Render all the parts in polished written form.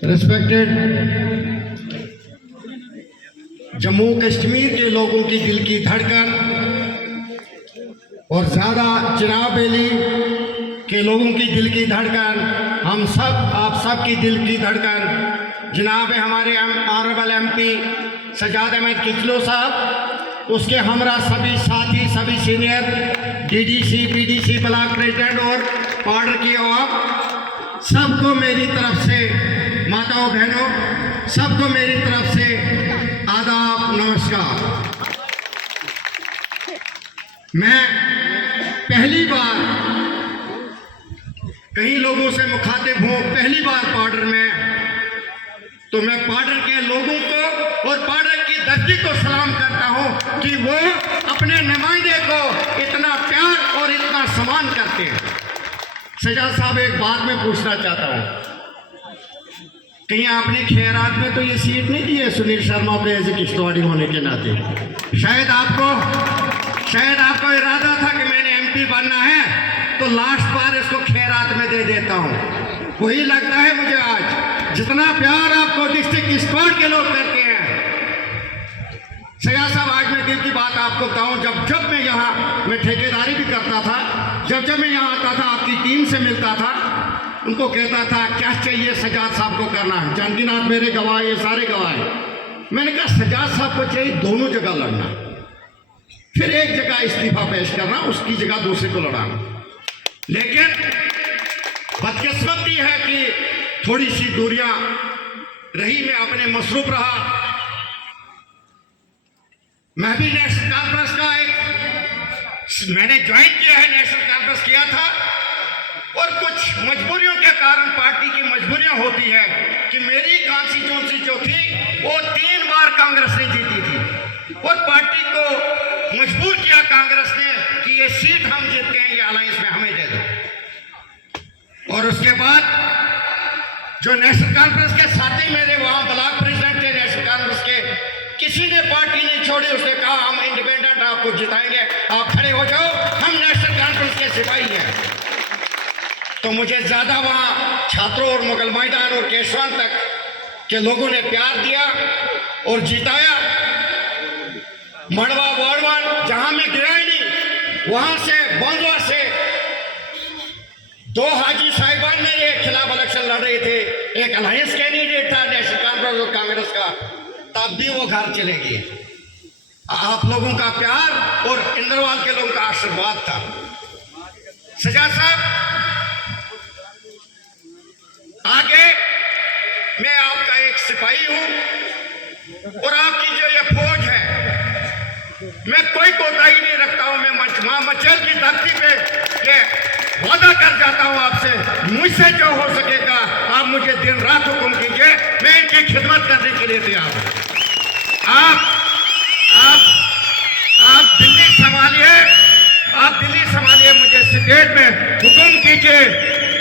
Respected Jammu Kashmir के लोगों की दिल की धड़कन और ज़्यादा चिनाब वैली के लोगों की दिल की धड़कन, हम सब आप सब की दिल की धड़कन जनाब हमारे ऑनरेबल एमपी सजाद अहमद किचलो साहब, उसके हमरा सभी साथी, सभी senior DDC, PDC, block president और पार्डर की अवाम, सबको मेरी तरफ से, माताओं बहनों, सबको मेरी तरफ से आदाब, नमस्कार। मैं पहली बार कई लोगों से मुखातिब हूँ, पहली बार पार्डर में, तो मैं पार्डर के लोगों को और पार्डर की धरती को सलाम करता हूँ कि वो अपने नुमाइंदे को इतना प्यार और इतना सम्मान करते हैं। सजाद साहब, एक बात मैं पूछना चाहता हूँ, कहीं आपने खैरात में तो ये सीट नहीं दी है सुनील शर्मा को एज ए किश्तवाड़ी होने के नाते? शायद आपको इरादा था कि मैंने एमपी बनना है तो लास्ट बार इसको खैरात में दे देता हूँ। वही लगता है मुझे आज, जितना प्यार आपको डिस्ट्रिक्ट किश्तवाड़ के लोग करते हैं। सजाद साहब, आज मैं दिल की बात आपको बताऊं, जब मैं यहाँ मैं ठेकेदारी भी करता था, जब मैं यहाँ आता था आपकी टीम से मिलता था, उनको कहता था क्या चाहिए सजाद साहब को करना है। जानकीनाथ मेरे गवाह, ये सारे गवाह हैं। मैंने कहा सजाद साहब को चाहिए दोनों जगह लड़ना, फिर एक जगह इस्तीफा पेश करना, उसकी जगह दूसरे को लड़ाना। लेकिन बदकिस्मती है कि थोड़ी सी दूरियां रही, मैं अपने मसरूफ रहा। मैं भी नेशनल कॉन्फ्रेंस का मैंने ज्वाइन किया है, नेशनल कॉन्फ्रेंस किया था, और कुछ मजबूरियों के कारण, पार्टी की मजबूरियां होती है कि मेरी कॉन्स्टिट्यूंसी जो थी वो 3 बार कांग्रेस ने जीती थी, और पार्टी को मजबूर किया कांग्रेस ने कि ये सीट हम जीतते हैं, ये अलायंस में हमें दे दो। और उसके बाद जो नेशनल कॉन्फ्रेंस के साथी मेरे वहां ब्लॉक प्रेसिडेंट थे नेशनल कॉन्फ्रेंस के, किसी ने पार्टी नहीं छोड़ी, उसने कहा हम इंडिपेंडेंट आपको जिताएंगे, आप खड़े हो जाओ, हम नेशनल कॉन्फ्रेंस के सिपाही हैं। तो मुझे ज़्यादा वहाँ छात्रों और मुगल मैदान और केशवान तक के लोगों ने प्यार दिया और जिताया। मड़वा वाड़वान जहाँ मैं गया ही नहीं, वहाँ से बंदवा से 2 हाजी साहिबान मेरे खिलाफ इलेक्शन लड़ रहे थे, एक अलायंस कैंडिडेट था नेशनल कॉन्फ्रेंस और कांग्रेस का, तब भी वो घर चले गए। आप लोगों का प्यार और इंद्रवाल के लोगों का आशीर्वाद था। सजाद साहब, आगे मैं आपका एक सिपाही हूं, और आपकी जो ये फौज है, मैं कोई कोताही नहीं रखता हूं। मैं मां मचल की धरती पे ये वादा कर जाता हूं आपसे, मुझसे जो हो सकेगा आप मुझे दिन रात हुक्म कीजिए, मैं इनकी खिदमत करने के लिए तैयार हूं। आप दिल्ली संभालिए, मुझे स्टेट में हुक्म कीजिए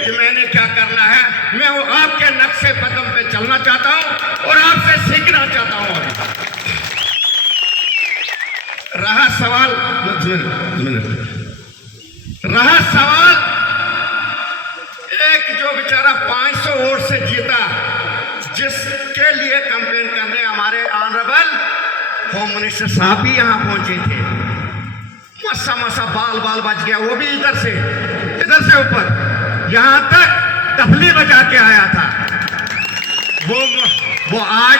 कि मैंने क्या करना है। मैं वो आपके नक्शे कदम पे चलना चाहता हूं और आपसे सीखना चाहता हूं। रहा सवाल एक जो बेचारा 500 वोट से जीता, जिसके लिए कैंपेन करने हमारे ऑनरेबल होम मिनिस्टर साहब भी यहां पहुंचे थे। मसा बाल बच गया, वो भी इधर से ऊपर यहां तक तबली बजा के आया था। वो आज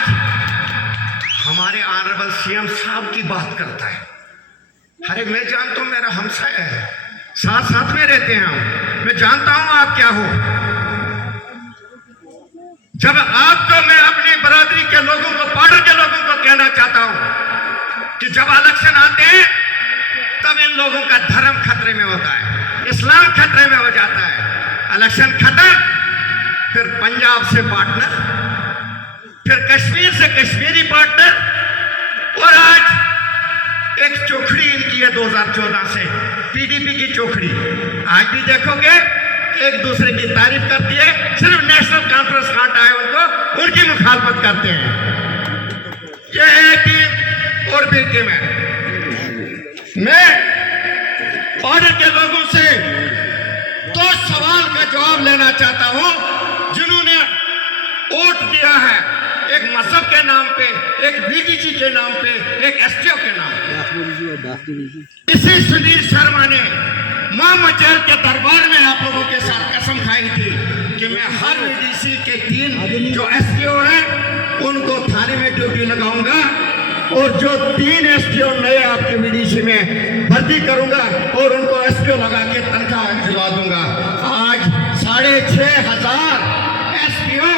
हमारे ऑनरेबल सीएम साहब की बात करता है। अरे मैं जानता हूं, मेरा हमसाया है, साथ में रहते हैं हम, मैं जानता हूं आप क्या हो। जब आपको मैं अपनी बरादरी के लोगों को, पार्डर के लोगों को कहना चाहता हूं कि जब इलेक्शन आते हैं तब इन लोगों का धर्म खतरे में होता है, इस्लाम खतरे में हो जाता है। इलेक्शन खत्म, फिर पंजाब से पार्टनर, फिर कश्मीर से कश्मीरी पार्टनर, और आज एक चोखड़ी इनकी है 2014 से, पीडीपी की चोखड़ी। आज भी देखोगे एक दूसरे की तारीफ करती है, सिर्फ नेशनल कॉन्फ्रेंस कांट आए उनको, उनकी मुखालफत करते हैं। ये एक टीम और भी टीम है। मैं पार्टी के लोगों से 2 सवाल का जवाब लेना चाहता हूं, जिन्होंने वोट दिया है एक मजहब के नाम पे, एक बीडीसी के नाम पे, एक एसटीओ के नाम पे। इसी सुनील शर्मा ने मां मचेल के दरबार में आप लोगों के साथ कसम खाई थी कि मैं हर बीडीसी के 3 जो एसटीओ हैं उनको थाने में ड्यूटी लगाऊंगा और जो 3 एसटीओ नए आपके बीडीसी में भर्ती करूंगा और उनको एसटीओ लगा के तनख्वाह दिलवा दूंगा। आज 6,500 एसटीओ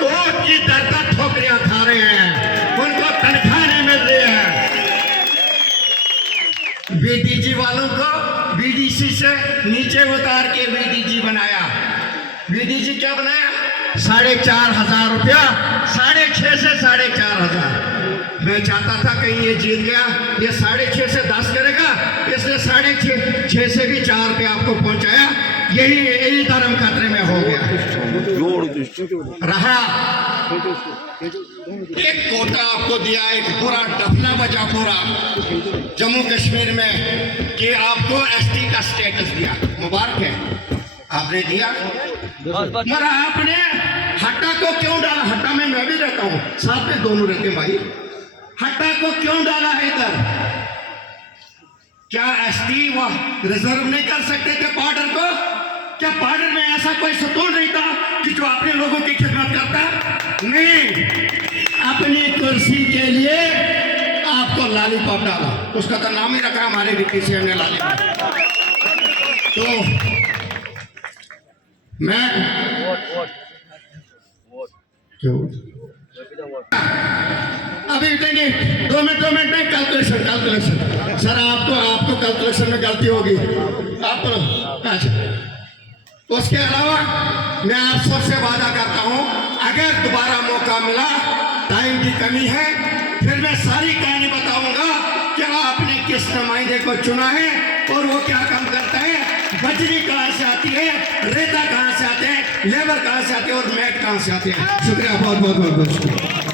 कोर्ट की दर पर ठोकरियां खा रहे हैं, उनको तनख्वाह नहीं मिल रही है। बीडीजी वालों को बीडीसी से नीचे उतार के बीडीजी बनाया। बीडीजी क्या बनाया? 4,500 रुपया, 6,500 से 4,500। मैं चाहता था कहीं ये जीत गया, ये 6.5 से 10 करेगा, इसलिए 6.5 से भी 4 पे आपको पहुंचाया। यही धर्म खतरे में हो गया। रहा एक कोटा आपको दिया, एक पूरा डफला बजा पूरा जम्मू कश्मीर में कि आपको एसटी का स्टेटस दिया, मुबारक है, आपने दिया। मगर आपने हट्टा को क्यों डाला? हट्टा में मैं भी रहता हूँ, साथ में दोनों रहते हैं भाई। हट्टा को क्यों डाला है इधर? क्या एसटी वह रिजर्व नहीं कर सकते थे बॉर्डर को? क्या बॉर्डर में ऐसा कोई सुतून नहीं था कि जो अपने लोगों की खिदमत करता? नहीं, अपनी कुर्सी के लिए आपको लॉलीपॉप डाला, उसका तो नाम ही रखा हमारे डीपीसीएम ने, लॉलीपॉप। तो मैं अभी उठेंगे 2 मिनट में कैलकुलेशन सर, आपको कैलकुलेशन में गलती होगी आप। अच्छा, उसके अलावा मैं आप सबसे वादा करता हूं, अगर दोबारा मौका मिला, टाइम की कमी है, फिर मैं सारी कहानी बताऊंगा कि आपने किस नुमाइंदे को चुना है और वो क्या काम करता है, बजरी कहां से आती है, रेता कहां से आते हैं, लेबर कहां से आते हैं और मैट कहां से आते हैं। शुक्रिया, बहुत बहुत शुक्रिया।